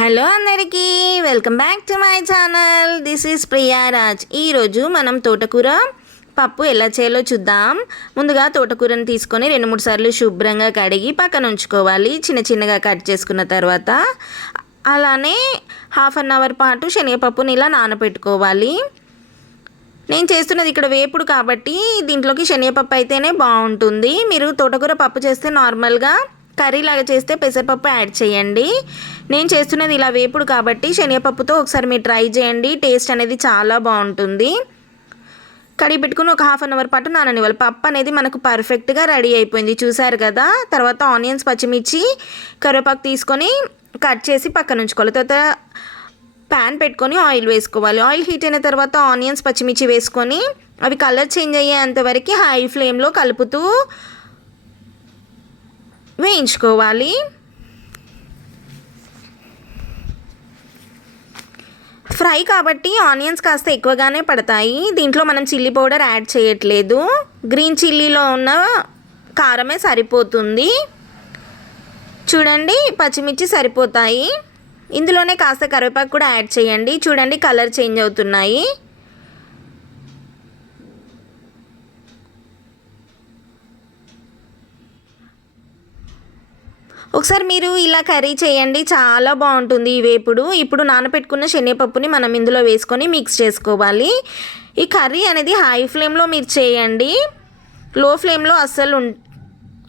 Hello అందరికీ welcome back to my channel. This is Priyaraj ఈరోజు మనం తోటకూర పప్పు ఎలా చేయాలో చూద్దాం. ముందుగా తోటకూరని తీసుకొని రెండు మూడు సార్లు శుభ్రంగా కడిగి పక్కన ఉంచుకోవాలి. చిన్న చిన్నగా కట్ చేసుకున్న తర్వాత అలానే హాఫ్ అన్ అవర్ పాటు శనగపప్పుని ఇలా నానబెట్టుకోవాలి నేను చేస్తున్నది ఇక్కడ వేపుడు కాబట్టి దీంట్లోకి శనగపప్పు అయితేనే బాగుంటుంది. మీరు తోటకూర పప్పు చేస్తే నార్మల్గా కర్రీ లాగా చేస్తే పెసరపప్పు యాడ్ చేయండి. నేను చేస్తున్నది ఇలా వేపుడు కాబట్టి శనగపప్పుతో ఒకసారి మీరు ట్రై చేయండి. టేస్ట్ అనేది చాలా బాగుంటుంది. కడిగి పెట్టుకుని ఒక హాఫ్ అన్ అవర్ పాటు నాననివ్వాలి. పప్పు అనేది మనకు పర్ఫెక్ట్గా రెడీ అయిపోయింది. చూసారు కదా? తర్వాత ఆనియన్స్ పచ్చిమిర్చి కరివేపాకు తీసుకొని కట్ చేసి పక్కన ఉంచుకోవాలి. తర్వాత ప్యాన్ పెట్టుకొని ఆయిల్ వేసుకోవాలి. ఆయిల్ హీట్ అయిన తర్వాత ఆనియన్స్ పచ్చిమిర్చి వేసుకొని అవి కలర్ చేంజ్ అయ్యేంతవరకు హై ఫ్లేమ్లో కలుపుతూ వేయించుకోవాలి. ఫ్రై కాబట్టి ఆనియన్స్ కాస్త ఎక్కువగానే పడతాయి. దీంట్లో మనం చిల్లీ పౌడర్ యాడ్ చేయట్లేదు. గ్రీన్ చిల్లీలో ఉన్న కారమే సరిపోతుంది. చూడండి పచ్చిమిర్చి సరిపోతాయి. ఇందులోనే కాస్త కరివేపాకు కూడా యాడ్ చేయండి. చూడండి కలర్ చేంజ్ అవుతున్నాయి. ఒకసారి మీరు ఇలా కర్రీ చేయండి చాలా బాగుంటుంది ఈ వేపుడు ఇప్పుడు నానబెట్టుకున్న శనగపప్పుని మనం ఇందులో వేసుకొని మిక్స్ చేసుకోవాలి. ఈ కర్రీ అనేది హై ఫ్లేమ్లో మీరు చేయండి. లో ఫ్లేమ్లో అస్సలు ఉం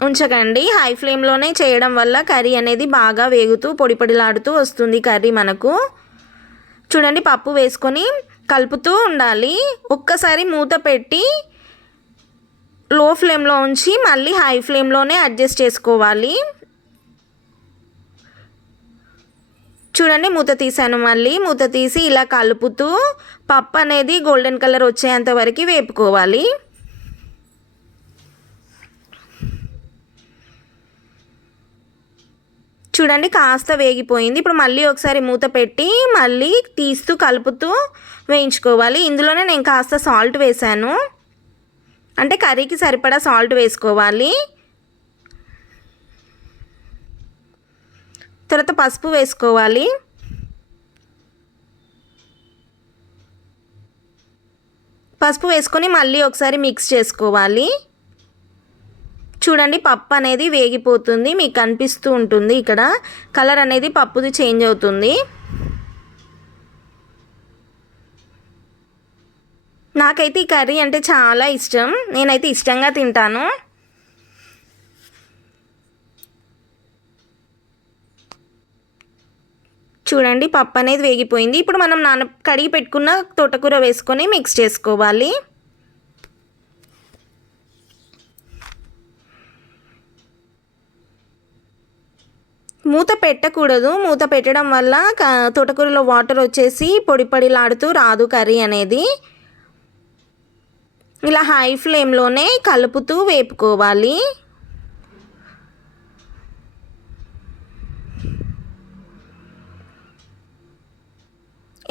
ఉంచకండి. హై ఫ్లేమ్లోనే చేయడం వల్ల కర్రీ అనేది బాగా వేగుతూ పొడి పొడిలాడుతూ వస్తుంది కర్రీ మనకు. చూడండి పప్పు వేసుకొని కలుపుతూ ఉండాలి. ఒక్కసారి మూత పెట్టి లో ఫ్లేమ్లో ఉంచి మళ్ళీ హై ఫ్లేమ్లోనే అడ్జస్ట్ చేసుకోవాలి. చూడండి మూత తీసాను మళ్ళీ. మూత తీసి ఇలా కలుపుతూ పప్పు అనేది గోల్డెన్ కలర్ వచ్చేంత వరకు వేపుకోవాలి. చూడండి కాస్త వేగిపోయింది. ఇప్పుడు మళ్ళీ ఒకసారి మూత పెట్టి మళ్ళీ తీస్తూ కలుపుతూ వేయించుకోవాలి. ఇందులోనే నేను కాస్త సాల్ట్ వేసాను అంటే కర్రీకి సరిపడా సాల్ట్ వేసుకోవాలి. తర్వాత పసుపు వేసుకోవాలి. పసుపు వేసుకొని మళ్ళీ ఒకసారి మిక్స్ చేసుకోవాలి. చూడండి పప్పు అనేది వేగిపోతుంది. మీకు కనిపిస్తూ ఉంటుంది ఇక్కడ. కలర్ అనేది పప్పుది చేంజ్ అవుతుంది. నాకైతే ఈ కర్రీ అంటే చాలా ఇష్టం. నేనైతే ఇష్టంగా తింటాను. చూడండి పప్పు అనేది వేగిపోయింది. ఇప్పుడు మనం నాన కడిగి పెట్టుకున్న తోటకూర వేసుకొని మిక్స్ చేసుకోవాలి. మూత పెట్టకూడదు. మూత పెట్టడం వల్ల తోటకూరలో వాటర్ వచ్చేసి పొడి పొడిలాడుతూ రాదు కర్రీ అనేది. ఇలా హై ఫ్లేమ్లోనే కలుపుతూ వేపుకోవాలి.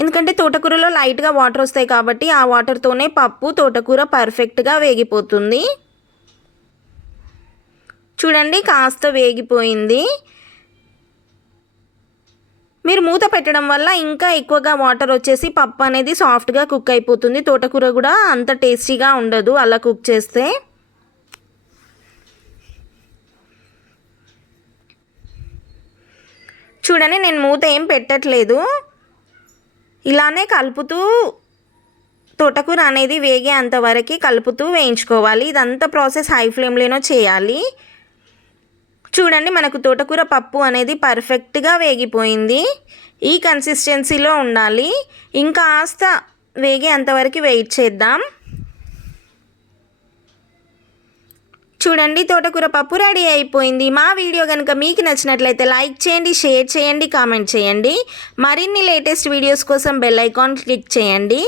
ఎందుకంటే తోటకూరలో లైట్గా వాటర్ వస్తాయి కాబట్టి ఆ వాటర్తోనే పప్పు తోటకూర పర్ఫెక్ట్గా వేగిపోతుంది. చూడండి కాస్త వేగిపోయింది. మీరు మూత పెట్టడం వల్ల ఇంకా ఎక్కువగా వాటర్ వచ్చేసి పప్పు అనేది సాఫ్ట్గా కుక్ అయిపోతుంది. తోటకూర కూడా అంత టేస్టీగా ఉండదు అలా కుక్ చేస్తే. చూడండి నేను మూత ఏం పెట్టట్లేదు. ఇలానే కలుపుతూ తోటకూర అనేది వేగే అంతవరకు కలుపుతూ వేయించుకోవాలి. ఇదంతా ప్రాసెస్ హై ఫ్లేమ్లోనో చేయాలి. చూడండి మనకు తోటకూర పప్పు అనేది పర్ఫెక్ట్గా వేగిపోయింది. ఈ కన్సిస్టెన్సీలో ఉండాలి. ఇంకా కాస్త వేగే అంతవరకు వెయిట్ చేద్దాం చూడండి తోటకూర పప్పు రెడీ అయిపోయింది. మా వీడియో కనుక మీకు నచ్చినట్లయితే లైక్ చేయండి షేర్ చేయండి కామెంట్ చేయండి. మరిన్ని లేటెస్ట్ వీడియోస్ కోసం బెల్ ఐకాన్ క్లిక్ చేయండి.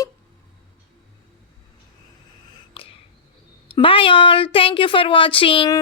Bye all thank you for watching